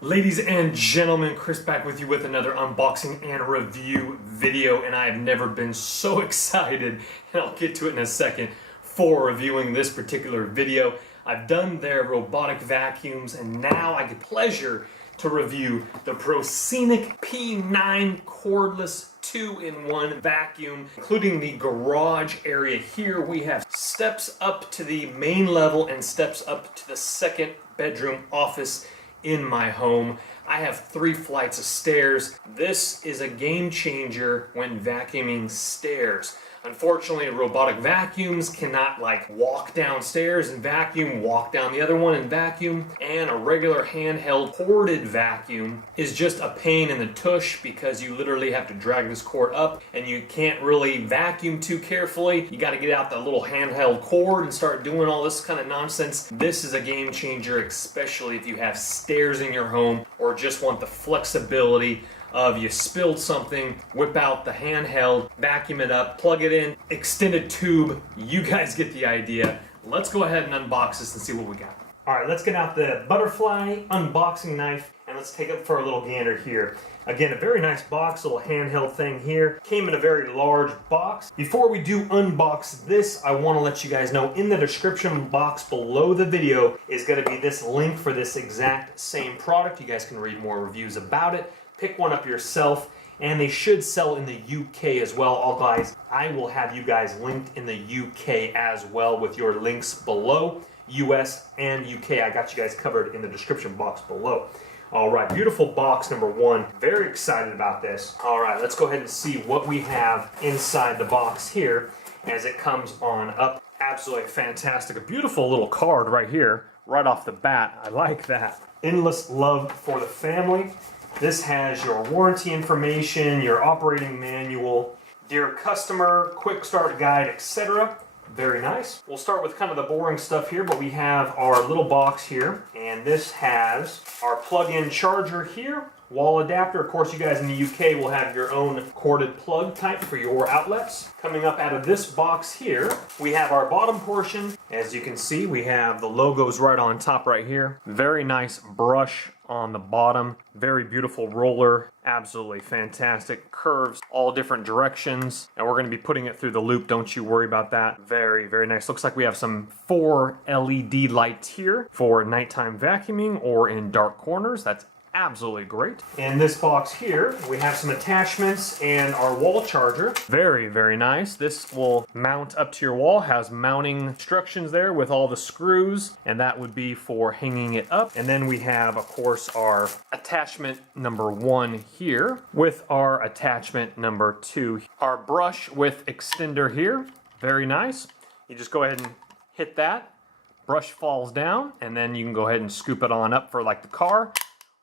Ladies and gentlemen, Chris back with you with another unboxing and review video, and I have never been so excited, and I'll get to it in a second, for reviewing this particular video. I've done their robotic vacuums, and now I get pleasure to review the Prosenic P9 Cordless 2-in-1 vacuum, including the garage area here. We have steps up to the main level and steps up to the second bedroom office in my home. I have 3 flights of stairs. This is a game changer when vacuuming stairs. Unfortunately, robotic vacuums cannot walk downstairs and vacuum, walk down the other one and vacuum, and a regular handheld corded vacuum is just a pain in the tush because you literally have to drag this cord up and you can't really vacuum too carefully. You got to get out the little handheld cord and start doing all this kind of nonsense. This is a game changer, especially if you have stairs in your home or just want the flexibility of you spilled something, whip out the handheld, vacuum it up, plug it in, extended tube. You guys get the idea. Let's go ahead and unbox this and see what we got. All right, let's get out the butterfly unboxing knife and let's take it for a little gander here. Again, a very nice box, little handheld thing here. Came in a very large box. Before we do unbox this, I want to let you guys know in the description box below the video is going to be this link for this exact same product. You guys can read more reviews about it. Pick one up yourself, and they should sell in the UK as well. Guys, I will have you guys linked in the UK as well with your links below. US and UK, I got you guys covered in the description box below. All right, beautiful box number 1. Very excited about this. All right, let's go ahead and see what we have inside the box here as it comes on up. Absolutely fantastic. A beautiful little card right here, right off the bat. I like that. Endless love for the family. This has your warranty information, your operating manual, dear customer, quick start guide, etc. Very nice. We'll start with kind of the boring stuff here, but we have our little box here, and this has our plug-in charger here, wall adapter. Of course, you guys in the UK will have your own corded plug type for your outlets. Coming up out of this box here, we have our bottom portion. As you can see, we have the logos right on top right here. Very nice brush on the bottom. Very beautiful roller. Absolutely fantastic. Curves all different directions. And we're going to be putting it through the loop. Don't you worry about that. Very, very nice. Looks like we have some 4 LED lights here for nighttime vacuuming or in dark corners. That's absolutely great. In this box here, we have some attachments and our wall charger. Very, very nice. This will mount up to your wall, has mounting instructions there with all the screws, and that would be for hanging it up. And then we have, of course, our attachment number 1 here with our attachment number 2. Our brush with extender here. Very nice. You just go ahead and hit that. Brush falls down, and then you can go ahead and scoop it on up for like the car.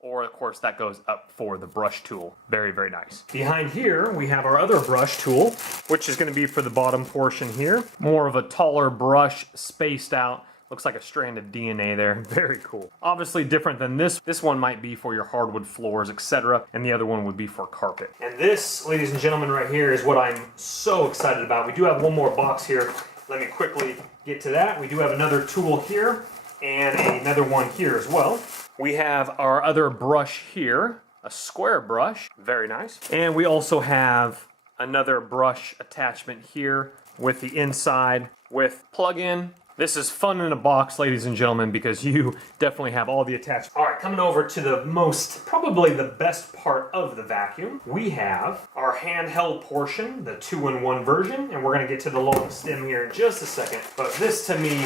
Or, of course, that goes up for the brush tool. Very, very nice. Behind here, we have our other brush tool, which is going to be for the bottom portion here. More of a taller brush, spaced out. Looks like a strand of DNA there. Very cool. Obviously different than this. This one might be for your hardwood floors, etc. And the other one would be for carpet. And this, ladies and gentlemen, right here is what I'm so excited about. We do have one more box here. Let me quickly get to that. We do have another tool here and another one here as well. We have our other brush here, a square brush, very nice. And we also have another brush attachment here with the inside with plug-in. This is fun in a box, ladies and gentlemen, because you definitely have all the attachments. All right, coming over to the probably the best part of the vacuum, we have our handheld portion, the 2-in-1 version, and we're gonna get to the long stem here in just a second. But this to me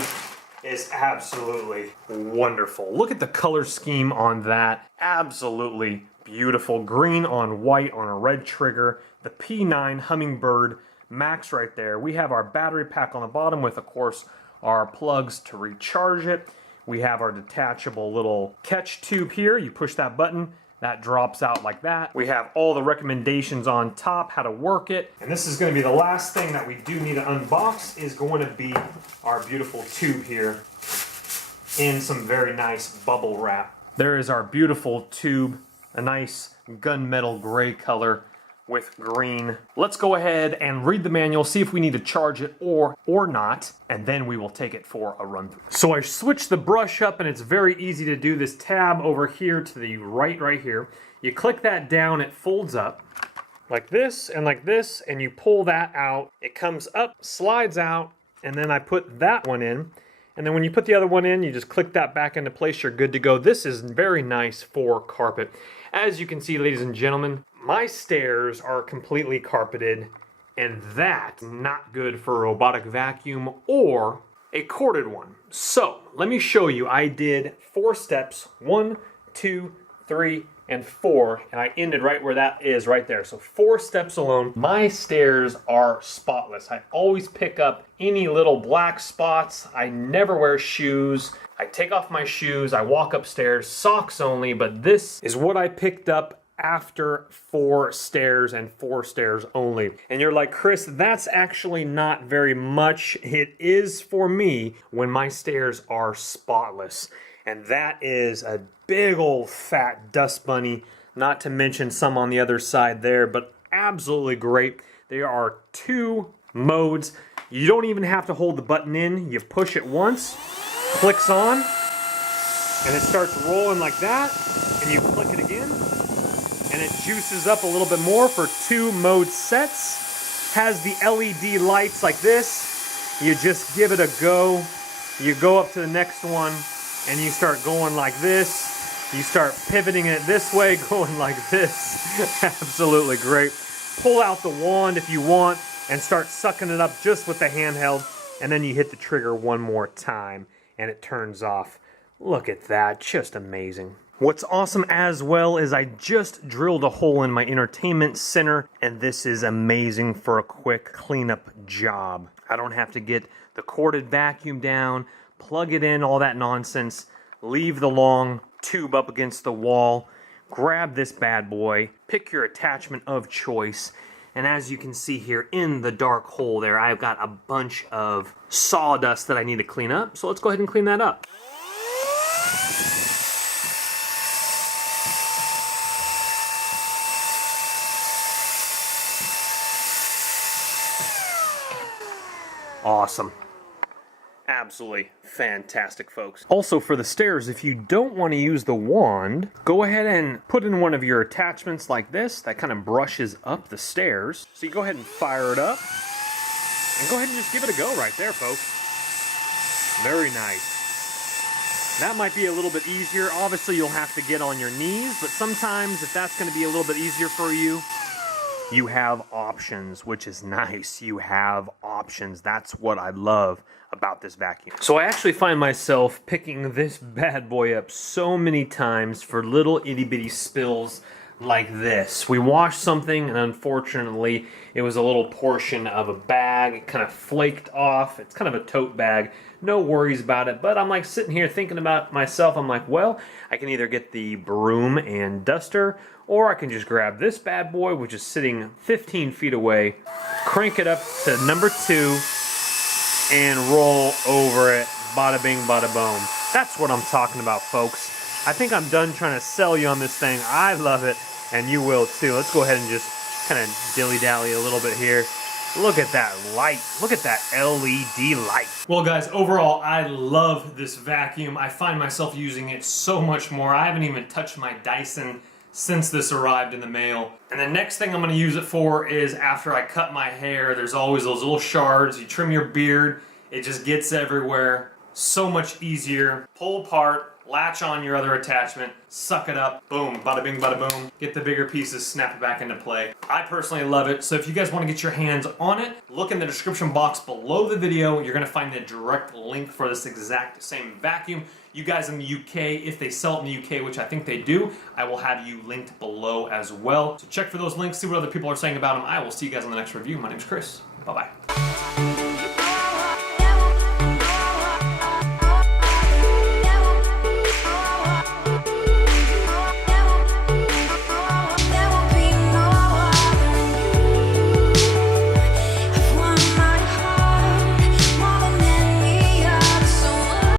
is absolutely wonderful. Look at the color scheme on that. Absolutely beautiful. Green on white on a red trigger. The P9 Hummingbird Max right there. We have our battery pack on the bottom with, of course, our plugs to recharge it. We have our detachable little catch tube here. You push that button, that drops out like that. We have all the recommendations on top, how to work it. And this is going to be the last thing that we do need to unbox, is going to be our beautiful tube here in some very nice bubble wrap. There is our beautiful tube, a nice gunmetal gray color. with green. Let's go ahead and read the manual, see if we need to charge it or not, and then we will take it for a run through. So I switched the brush up, and it's very easy to do. This tab over here to the right here. You click that down, it folds up like this, and you pull that out. It comes up, slides out, and then I put that one in. And then when you put the other one in, you just click that back into place, you're good to go. This is very nice for carpet. As you can see, ladies and gentlemen, my stairs are completely carpeted, and that's not good for a robotic vacuum or a corded one. So let me show you. I did 4 steps, 1, 2, 3, and 4, and I ended right where that is right there. So 4 steps alone. My stairs are spotless. I always pick up any little black spots. I never wear shoes. I take off my shoes, I walk upstairs, socks only, but this is what I picked up after 4 stairs and 4 stairs only. And you're like, Chris, that's actually not very much. It is for me when my stairs are spotless. And that is a big old fat dust bunny, not to mention some on the other side there, but absolutely great. There are 2 modes. You don't even have to hold the button in. You push it once, clicks on, and it starts rolling like that, and you click it again, and it juices up a little bit more for 2 mode sets. Has the LED lights like this. You just give it a go. You go up to the next one, and you start going like this. You start pivoting it this way, going like this. Absolutely great. Pull out the wand if you want and start sucking it up just with the handheld, and then you hit the trigger one more time and it turns off. Look at that, just amazing. What's awesome as well is I just drilled a hole in my entertainment center, and this is amazing for a quick cleanup job. I don't have to get the corded vacuum down, plug it in, all that nonsense, leave the long tube up against the wall, grab this bad boy, pick your attachment of choice, and as you can see here in the dark hole there, I've got a bunch of sawdust that I need to clean up, so let's go ahead and clean that up. Awesome. Absolutely fantastic, folks. Also for the stairs, if you don't want to use the wand, go ahead and put in one of your attachments like this that kind of brushes up the stairs. So you go ahead and fire it up, and go ahead and just give it a go right there, folks. Very nice. That might be a little bit easier. Obviously, you'll have to get on your knees, but sometimes if that's going to be a little bit easier for you, you have options, which is nice. You have options. That's what I love about this vacuum. So I actually find myself picking this bad boy up so many times for little itty bitty spills like this. We washed something, and unfortunately it was a little portion of a bag. It kind of flaked off. It's kind of a tote bag. No worries about it, but I'm like sitting here thinking about myself. I'm like, well, I can either get the broom and duster, or I can just grab this bad boy, which is sitting 15 feet away, crank it up to number 2, and roll over it. Bada bing, bada boom. That's what I'm talking about, folks. I think I'm done trying to sell you on this thing. I love it, and you will too. Let's go ahead and just kind of dilly-dally a little bit here. Look at that light. Look at that LED light. Well, guys, overall, I love this vacuum. I find myself using it so much more. I haven't even touched my Dyson since this arrived in the mail. And the next thing I'm going to use it for is after I cut my hair. There's always those little shards. You trim your beard, it just gets everywhere. So much easier. Pull apart, latch on your other attachment, suck it up, boom, bada bing, bada boom. Get the bigger pieces, snap it back into play. I personally love it, so if you guys want to get your hands on it, look in the description box below the video. You're going to find the direct link for this exact same vacuum. You guys in the UK, if they sell it in the UK, which I think they do, I will have you linked below as well. So check for those links, see what other people are saying about them. I will see you guys on the next review. My name's Chris. Bye-bye.